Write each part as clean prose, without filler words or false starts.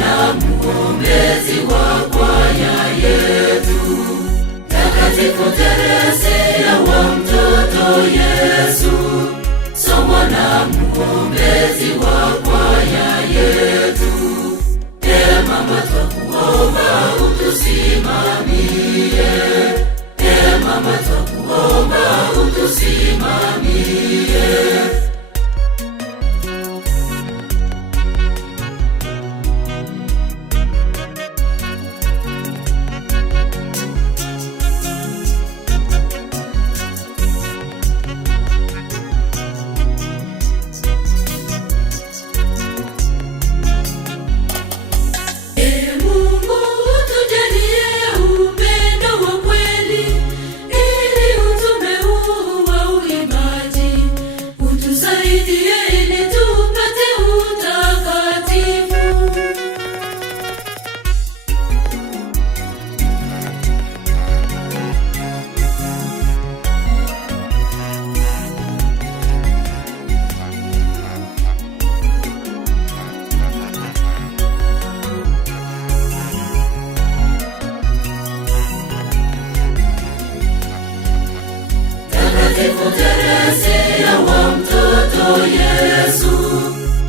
na mwombezi wa kwaya yetu. Mtakatifu Teresia wa mtoto Yesu, somo na mwombezi wa kwaya yetu. Ee mama twakuomba utusimamie, Ee mama twakuomba utusimamie. Mtakatifu Teresia wa mtoto Yesu,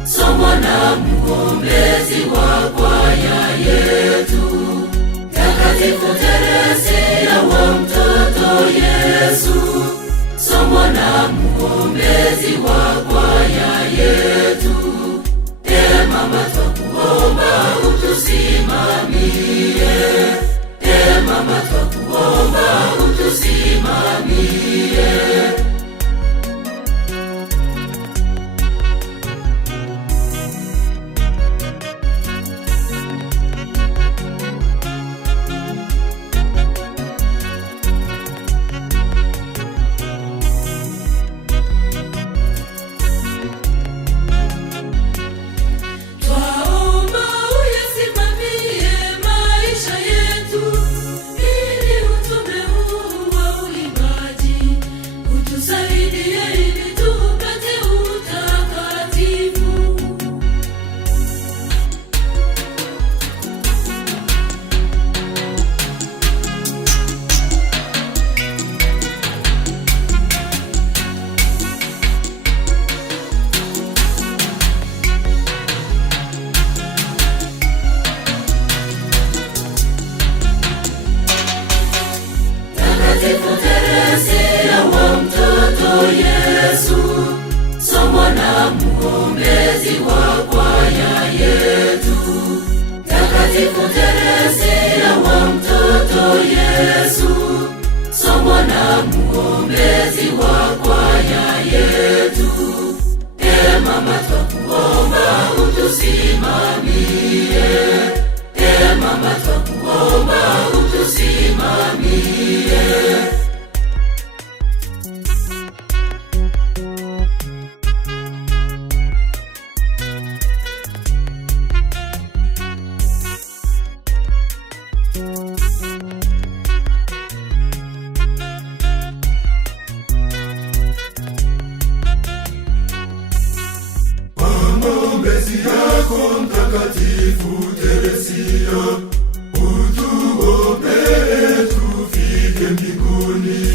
somo na mwombezi wa kwaya yetu. Mtakatifu Teresia wa mtoto Yesu, somo na mwombezi wa kwaya yetu. Ee mama twakuomba utusimamie, Ee mama twakuomba utusimamie. Mtakatifu Teresia wa mtoto Yesu, somo na mwombezi wa kwaya yetu. Mtakatifu Teresia wa mtoto Yesu, somo na mwombezi wa kwaya yetu. Ee mama twakuomba utusimamie, Ee mama twakuomba utusimamie. Maombezi yako Mtakatifu Teresia, utuombee tufike mbinguni.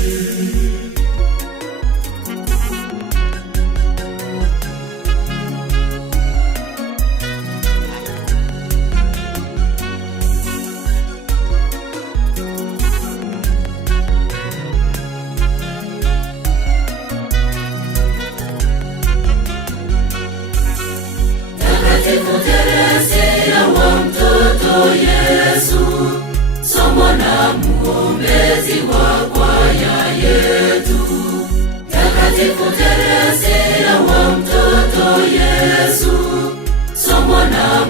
Mtakatifu Teresia wa mtoto Yesu, somo na mwombezi wa kwaya yetu. Mtakatifu Teresia wa mtoto Yesu, somo na